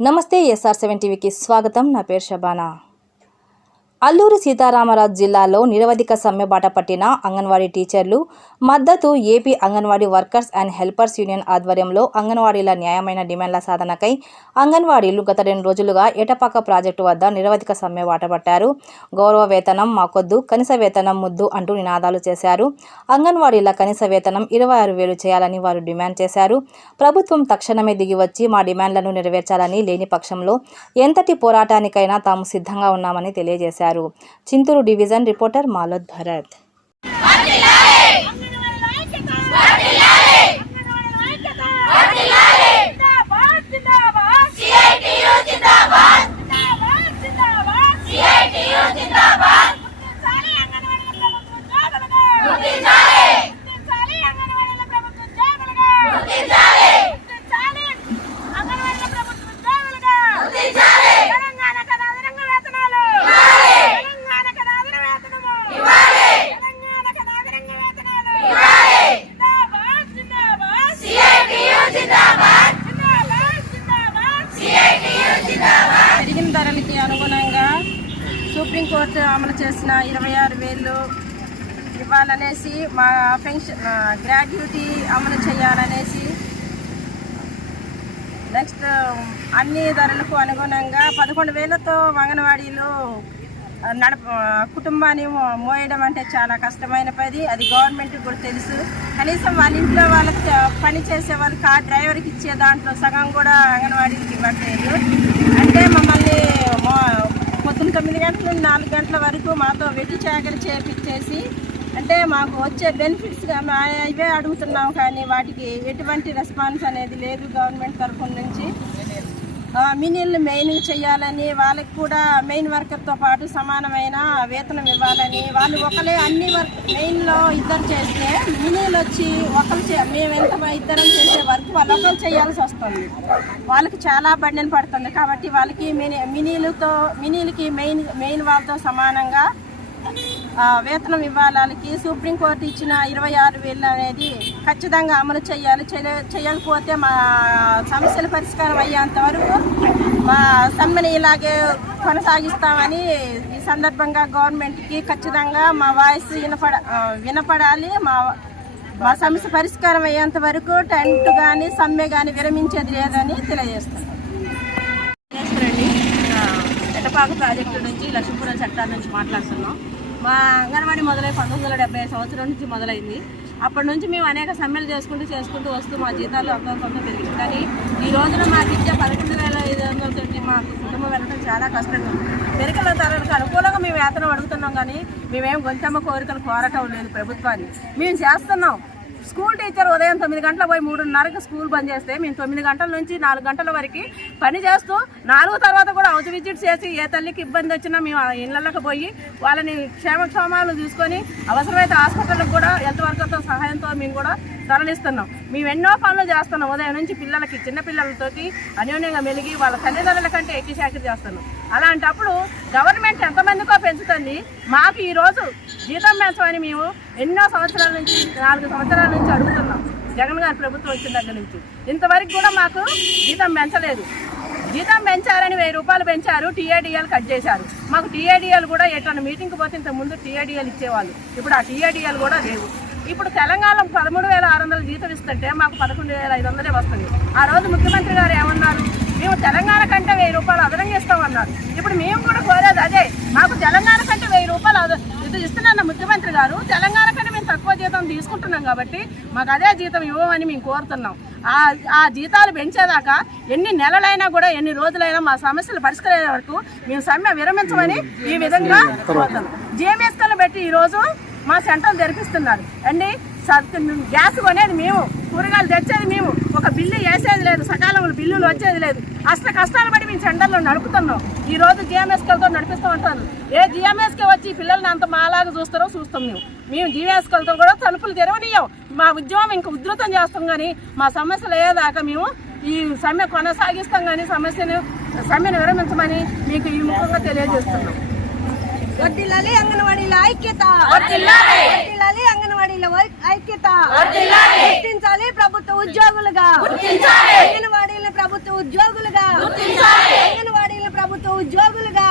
నమస్తే SR7 టీవీకి స్వాగతం. నా పేరు శబానా. అల్లూరి సీతారామరాజు జిల్లాలో నిరవధిక సమ్మె బాట పట్టిన అంగన్వాడీ టీచర్లు మద్దతు AP anganwadi workers and helpers union ఆధ్వర్యంలో అంగన్వాడీల న్యాయమైన డిమాండ్ల సాధనకై అంగన్వాడీలు గత 2 రోజులుగా ఏటపాక ప్రాజెక్టు వద్ద నిరవధిక సమ్మె బాట పట్టారు. గౌరవ వేతనం మాకొద్దు, కనీస వేతనం ముద్దు అంటూ నినాదాలు చేశారు. అంగన్వాడీల కనీస వేతనం 26,000 చేయాలని వారు డిమాండ్ చేశారు. ప్రభుత్వం తక్షణమే దిగివచ్చి మా డిమాండ్లను నెరవేర్చాలని, లేని పక్షంలో ఎంతటి పోరాటానికైనా తాము సిద్ధంగా ఉన్నామని తెలియజేశారు. Chintur division reporter Malod Bharat. పెరిగిన ధరలకి అనుగుణంగా సుప్రీంకోర్టు అమలు చేసిన 26,000 ఇవ్వాలనేసి, మా పెన్షన్ గ్రాడ్యుటీ అమలు చేయాలనేసి, నెక్స్ట్ అన్ని ధరలకు అనుగుణంగా 11,000తో అంగన్వాడీలు కుటుంబాన్ని మోయడం అంటే చాలా కష్టమైన పని. అది గవర్నమెంట్కి కూడా తెలుసు. కనీసం వాళ్ళ ఇంట్లో వాళ్ళకి పని చేసే వాళ్ళకి ఆ డ్రైవర్కి ఇచ్చే దాంట్లో సగం కూడా అంగన్వాడీకి ఇవ్వట్లేదు. అంటే మమ్మల్ని పొద్దున్న 9 గంటల నుండి 4 గంటల వరకు మాతో వెట్టి చాకరీ చేపించేసి, అంటే మాకు వచ్చే బెనిఫిట్స్ ఇవే అడుగుతున్నాం, కానీ వాటికి ఎటువంటి రెస్పాన్స్ అనేది లేదు గవర్నమెంట్ తరఫున నుంచి. మినిల్ని మెయిన్ చేయాలని, వాళ్ళకి కూడా మెయిన్ వర్కర్తో పాటు సమానమైన వేతనం ఇవ్వాలని, వాళ్ళు ఒకరే అన్ని మెయిన్లో ఇద్దరు చేస్తే మినీలు వచ్చి మేము ఎంత ఇద్దరం చేసే వర్క్ వాళ్ళు ఒకరు చేయాల్సి వస్తుంది. వాళ్ళకి చాలా బర్డెన్ పడుతుంది. కాబట్టి వాళ్ళకి మినీలకి మెయిన్ వాళ్ళతో సమానంగా వేతనం ఇవ్వాలకి సుప్రీంకోర్టు ఇచ్చిన 26,000 అనేది ఖచ్చితంగా అమలు చేయాలి. చేయకపోతే మా సమస్యల పరిష్కారం అయ్యేంత వరకు మా సమ్మెని ఇలాగే కొనసాగిస్తామని ఈ సందర్భంగా గవర్నమెంట్కి ఖచ్చితంగా మా వాయిస్ వినపడాలి. మా సమస్య పరిష్కారం అయ్యేంత వరకు టెంట్ కానీ సమ్మె కానీ విరమించేది లేదని తెలియజేస్తాను. ఎటపాక ప్రాజెక్టు నుంచి లక్ష్మీపురం చట్టాల నుంచి మాట్లాడుతున్నాం. మా అంగన్వాడీ మొదలై 1970 సంవత్సరం నుంచి మొదలైంది. అప్పటి నుంచి మేము అనేక సమ్మెలు చేసుకుంటూ వస్తూ మా జీతాలు అంత పెరిగింది. కానీ ఈ రోజున మాకు ఇచ్చే 11,500 మాకు కుటుంబం వెళ్ళడం చాలా కష్టంగా ఉంది. పెరిగిన ధరలకు అనుకూలంగా మేము వేతనం అడుగుతున్నాం, కానీ మేమేం గొంతమ్మ కోరికలు కోరటం లేదు ప్రభుత్వాన్ని. మేము చేస్తున్నాం. స్కూల్ టీచర్ ఉదయం 9 గంటల పోయి 3:30కి స్కూల్ బంద్ చేస్తే మేము 9 గంటల నుంచి 4 గంటల వరకు పని చేస్తూ 4 తర్వాత కూడా హౌస్ విజిట్ చేసి ఏ తల్లికి ఇబ్బంది వచ్చినా మేము ఇళ్లలోకి పోయి వాళ్ళని క్షేమక్షేమాలు చూసుకొని అవసరమైతే హాస్పిటల్కి కూడా హెల్త్ వర్కర్తో సహాయంతో మేము కూడా తరలిస్తున్నాం. మేము ఎన్నో పనులు చేస్తున్నాం. ఉదయం నుంచి పిల్లలకి, చిన్నపిల్లలతోటి అన్యోన్యంగా మెలిగి వాళ్ళ తల్లిదండ్రుల కంటే ఎక్కి చాకరీ చేస్తున్నాం. అలాంటప్పుడు గవర్నమెంట్ ఎంతమందికో పెంచుతుంది, మాకు ఈరోజు జీతం పెంచమని మేము ఎన్నో సంవత్సరాల నుంచి 4 సంవత్సరాల నుంచి అడుగుతున్నాం. జగన్ గారి ప్రభుత్వం వచ్చిన దగ్గర నుంచి ఇంతవరకు కూడా మాకు జీతం పెంచలేదు. జీతం పెంచారని 1,000 రూపాయలు పెంచారు, TADL కట్ చేశారు. మాకు TADL కూడా ఎట్లా మీటింగ్కి పోతే ఇంతకుముందు TADL ఇచ్చేవాళ్ళు, ఇప్పుడు ఆ TADL కూడా లేవు. ఇప్పుడు తెలంగాణ 13,600 జీతం ఇస్తుంటే మాకు 11,500 వస్తుంది. ఆ రోజు ముఖ్యమంత్రి గారు ఏమన్నారు, మేము తెలంగాణ కంటే 1,000 రూపాయలు అదనంగా ఇస్తామన్నారు. ఇప్పుడు మేము కూడా కోరేది అదే, మాకు తెలంగాణ కంటే 1,000 రూపాయలు ఇది ఇస్తున్న ముఖ్యమంత్రి గారు తెలంగాణ కంటే మేము తక్కువ జీతం తీసుకుంటున్నాం కాబట్టి మాకు అదే జీతం ఇవ్వమని మేము కోరుతున్నాం. ఆ జీతాలు పెంచేదాకా ఎన్ని నెలలైనా కూడా, ఎన్ని రోజులైనా మా సమస్యలు పరిష్కరించే వరకు మేము సమ్మె విరమించమని ఈ విధంగా కోరుతున్నాం. GMSలను పెట్టి ఈరోజు మా సెంటర్ తెరిపిస్తున్నారు అండి. గ్యాస్ కొనేది మేము, కూరగాయలు తెచ్చేది మేము, ఒక బిల్లు వేసేది లేదు, సకాలంలో బిల్లులు వచ్చేది లేదు. అష్ట కష్టాలు పడి మేము సెంటర్లో నడుపుతున్నాం. ఈ రోజు GMSలతో నడిపిస్తూ ఉంటారు. ఏ GMSకి వచ్చి పిల్లల్ని అంత మాలాగా చూస్తాం. మేము GMSలతో కూడా తలుపులు తెరవనియ్యం. మా ఉద్యమం ఇంకా ఉధృతం చేస్తాం, కానీ మా సమస్యలు అయ్యేదాకా మేము ఈ సమ్మె కొనసాగిస్తాం, కానీ సమ్మెను విరమించమని మీకు ఈ ముఖంగా తెలియజేస్తున్నాం. వర్ధిల్లాలి అంగన్వాడీల ఐక్యత, వర్ధిల్లాలి అంగన్వాడీల ఐక్యత, గుర్తించాలి ప్రభుత్వ ఉద్యోగులుగా, అంగన్వాడీల ప్రభుత్వ ఉద్యోగులుగా. ఉద్యోగులుగా